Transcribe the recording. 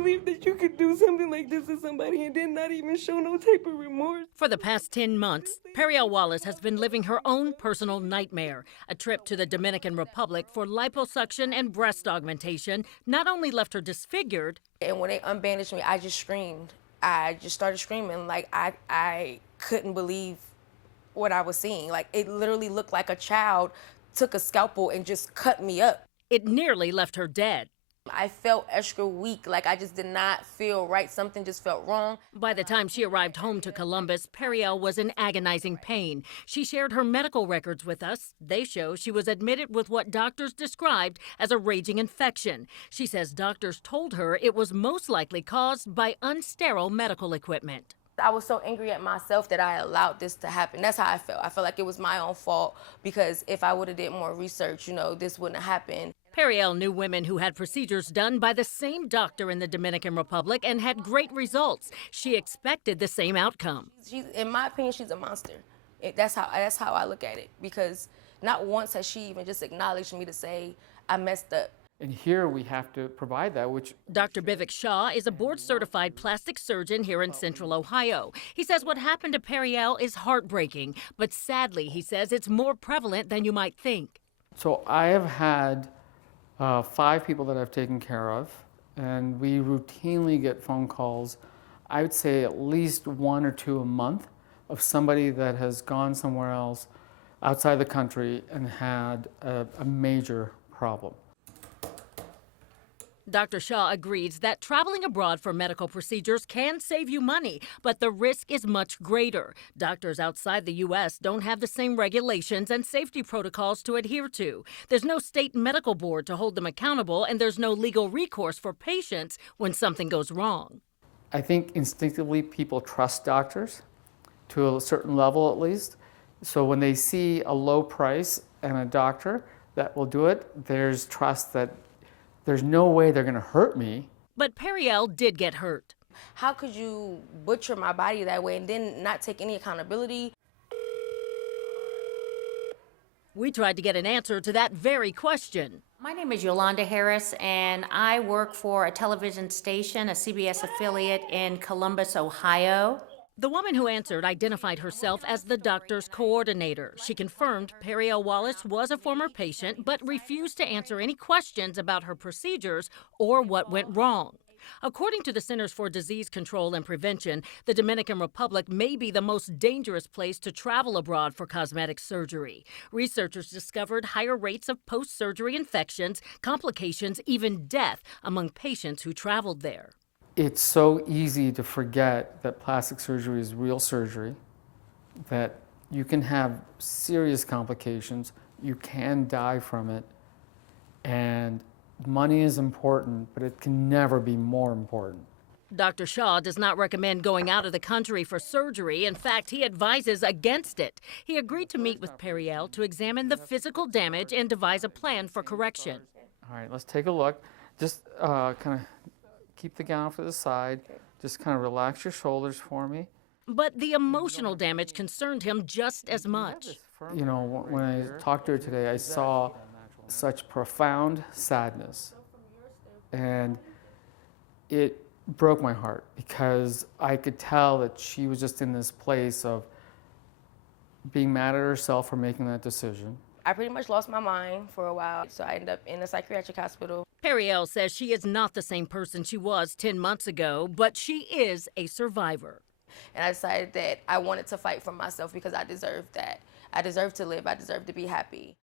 believe that you could do something like this to somebody and then not even show no type of remorse. For the past 10 months, Periel Wallace has been living her own personal nightmare. A trip to the Dominican Republic for liposuction and breast augmentation not only left her disfigured. And when they unbandaged me, I just screamed. I just started screaming. Like, I couldn't believe what I was seeing. Like, it literally looked like a child took a scalpel and just cut me up. It nearly left her dead. I felt extra weak, like I just did not feel right. Something just felt wrong. By the time she arrived home to Columbus, Periel was in agonizing pain. She shared her medical records with us. They show she was admitted with what doctors described as a raging infection. She says doctors told her it was most likely caused by unsterile medical equipment. I was so angry at myself that I allowed this to happen. That's how I felt. I felt like it was my own fault because if I would have did more research, this wouldn't have happened. Periel knew women who had procedures done by the same doctor in the Dominican Republic and had great results. She expected the same outcome. In my opinion, she's a monster. That's how I look at it, because not once has she even just acknowledged me to say I messed up. And here we have to provide that, which... Dr. Vivek Shah is a board-certified plastic surgeon here in Central Ohio. He says what happened to Periel is heartbreaking, but sadly, he says it's more prevalent than you might think. So I have had 5 people that I've taken care of, and we routinely get phone calls, I would say at least 1 or 2 a month, of somebody that has gone somewhere else outside the country and had a major problem. Dr. Shah agrees that traveling abroad for medical procedures can save you money, but the risk is much greater. Doctors outside the U.S. don't have the same regulations and safety protocols to adhere to. There's no state medical board to hold them accountable, and there's no legal recourse for patients when something goes wrong. I think instinctively people trust doctors to a certain level at least. So when they see a low price and a doctor that will do it, there's trust that there's no way they're going to hurt me. But Periel did get hurt. How could you butcher my body that way and then not take any accountability? We tried to get an answer to that very question. My name is Yolanda Harris, and I work for a television station, a CBS affiliate in Columbus, Ohio. The woman who answered identified herself as the doctor's coordinator. She confirmed Periel Wallace was a former patient, but refused to answer any questions about her procedures or what went wrong. According to the Centers for Disease Control and Prevention, the Dominican Republic may be the most dangerous place to travel abroad for cosmetic surgery. Researchers discovered higher rates of post-surgery infections, complications, even death among patients who traveled there. It's so easy to forget that plastic surgery is real surgery, that you can have serious complications, you can die from it, and money is important, but it can never be more important. Dr. Shah does not recommend going out of the country for surgery. In fact, he advises against it. He agreed to meet with Periel to examine the physical damage and devise a plan for correction. All right, let's take a look. Just kind of keep the gown to the side. Just kind of relax your shoulders for me. But the emotional damage concerned him just as much. You know, when I talked to her today, I saw such profound sadness. And it broke my heart because I could tell that she was just in this place of being mad at herself for making that decision. I pretty much lost my mind for a while, so I ended up in a psychiatric hospital. Periel says she is not the same person she was 10 months ago, but she is a survivor. And I decided that I wanted to fight for myself because I deserved that. I deserve to live. I deserve to be happy.